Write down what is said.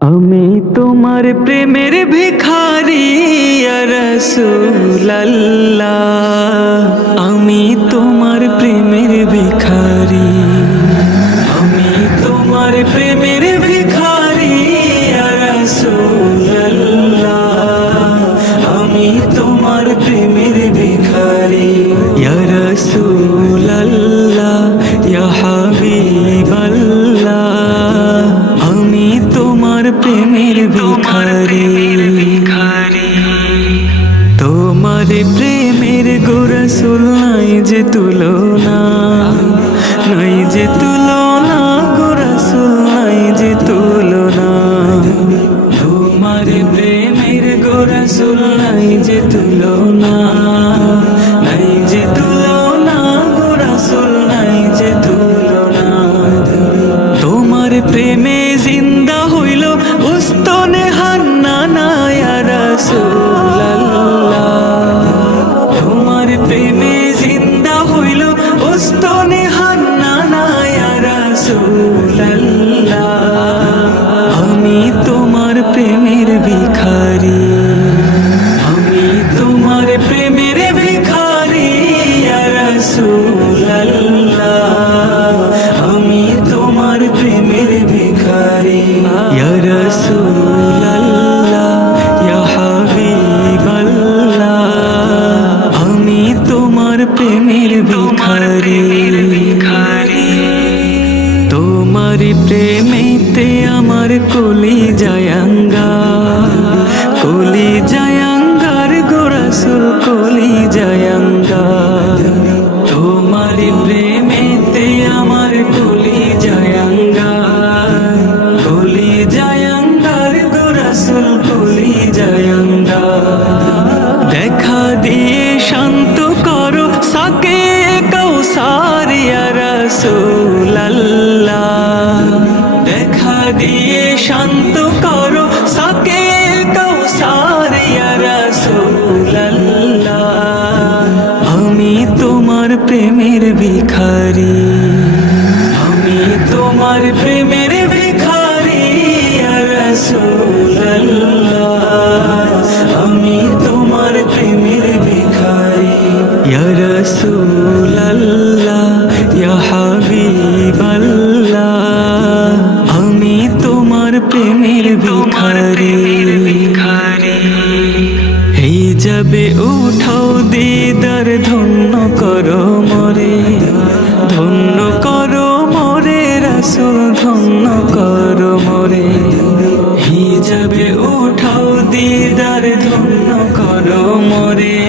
আমি তোমার প্রেমের ভিখারি ইয়া রাসূলুল্লাহ, আমি তোমার প্রেমের ভিখারি, আমি তোমার প্রেমের ভিখারি ইয়া রাসূলুল্লাহ, আমি তোমার প্রেমের ভিখারি ইয়া রাসূলুল্লাহ ইয়া হাবিবাল্লাহ, আমি তোমার প্রেমের ভিখারি। তোমার প্রেমের গো রাসূল নাই যে তুলনা, নাই যে তুলনা গো রাসূল নাই যে তুলনা, তোমার প্রেমের গো রাসূল নাই যে তুলনা, নাই যে তুলনা গো রাসূল নাই যে তুলনা। তোমার প্রেমে জিন্দা হইল উস্তনে হান্নানা ইয়া রাসূলুল্লাহ, তোমার প্রেমে জিন্দা হইল উস্তনে হান্নানা ইয়া রাসূলুল্লাহ, আমি তোমার প্রেমের ভিখারি, আমি তোমার প্রেমের ভিখারি ইয়া রাসূলুল্লাহ, আমি তোমার প্রেমের ভিখারি ইয়া রাসূলুল্লাহ ইয়া হাবিবাল্লাহ, আমি তোমার প্রেমের ভিখারি। তোমার প্রেমেতে আমার কলি জায়াঙ্গার, কলি জায়াঙ্গার গো রাসূল কলি জায়াঙ্গার, তোমার প্রেমেতে আমার কলি জায়াঙ্গার, কলি জায়াঙ্গার গো রাসূল কলি জায়াঙ্গার। দেখা দিয়ে শান্ত করো সাকে কাউসার ইয়া রাসূলুল্লাহ, দেখা দিয়ে শান্ত করো সাকে কাউসার ইয়া রাসূলুল্লাহ, আমি তোমার প্রেমের ভিখারি, আমি তোমার প্রেমের ভিখারি ইয়া রাসূলুল্লাহ, আমি তোমার প্রেমের ভিখারি ইয়া রাসূলুল্লাহ ইয়া হাবিবাল্লাহ, আমি তোমার প্রেমের ভিখারি। এই যাবে উঠাও দিদার ধন্য করো মোরে, ধন্য করো মোরে রাসূল ধন্য করো মোরে, এই যাবে উঠাও দিদার ধন্য করো মোরে।